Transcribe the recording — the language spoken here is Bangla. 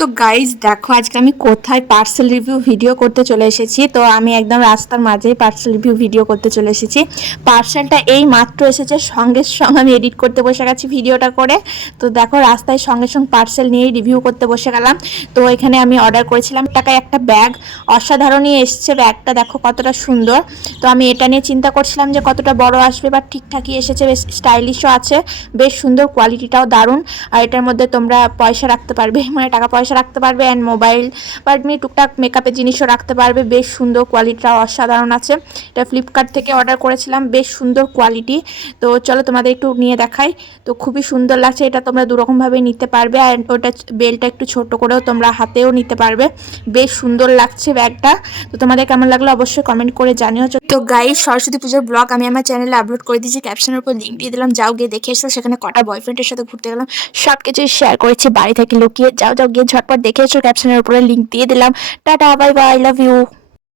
তো গাইজ দেখো আজকে আমি কোথায় পার্সেল রিভিউ ভিডিও করতে চলে এসেছি। তো আমি একদম রাস্তার মাঝেই পার্সেল রিভিউ ভিডিও করতে চলে এসেছি। পার্সেলটা এই মাত্র এসেছে, সঙ্গে সঙ্গে আমি এডিট করতে বসে গেছি ভিডিওটা করে। তো দেখো রাস্তায় সঙ্গে সঙ্গে পার্সেল নিয়েই রিভিউ করতে বসে গেলাম। তো এখানে আমি অর্ডার করেছিলাম টাকায় একটা ব্যাগ, অসাধারণই এসছে ব্যাগটা, দেখো কতটা সুন্দর। তো আমি এটা নিয়ে চিন্তা করছিলাম যে কতটা বড় আসবে, বা ঠিকঠাকই এসেছে, বেশ স্টাইলিশও আছে, বেশ সুন্দর, কোয়ালিটিটাও দারুণ। আর এটার মধ্যে তোমরা পয়সা রাখতে পারবে, মানে টাকা পয়সা রাখতে পারবে, অ্যান্ড মোবাইল বা এমনি টুকটাক মেকআপের জিনিসও রাখতে পারবে। বেশ সুন্দর, কোয়ালিটিটাও অসাধারণ আছে। এটা ফ্লিপকার্ট থেকে অর্ডার করেছিলাম, বেশ সুন্দর কোয়ালিটি। তো চলো তোমাদের একটু নিয়ে দেখাই। তো খুবই সুন্দর লাগছে, এটা তোমরা দুরকমভাবে নিতে পারবে, আর ওটা বেলটা একটু ছোট করেও তোমরা হাতেও নিতে পারবে। বেশ সুন্দর লাগছে ব্যাগটা। তো তোমাদের কেমন লাগলো অবশ্যই কমেন্ট করে জানিও। তো গাইস, সরস্বতী পুজোর ব্লগ আমি আমার চ্যানেলে আপলোড করে দিয়েছি, ক্যাপশনের উপর লিঙ্ক দিয়ে দিলাম, যাও গিয়ে দেখে এসো। সেখানে কটা বয়ফ্রেন্ডের সাথে ঘুরতে গেলাম সব কিছু শেয়ার করেছি বাড়ি থেকে লুকিয়ে, যাও যাও গিয়ে ঝটপট দেখে এসো, ক্যাপশনের উপরে লিঙ্ক দিয়ে দিলাম। Tata, bye bye, love you.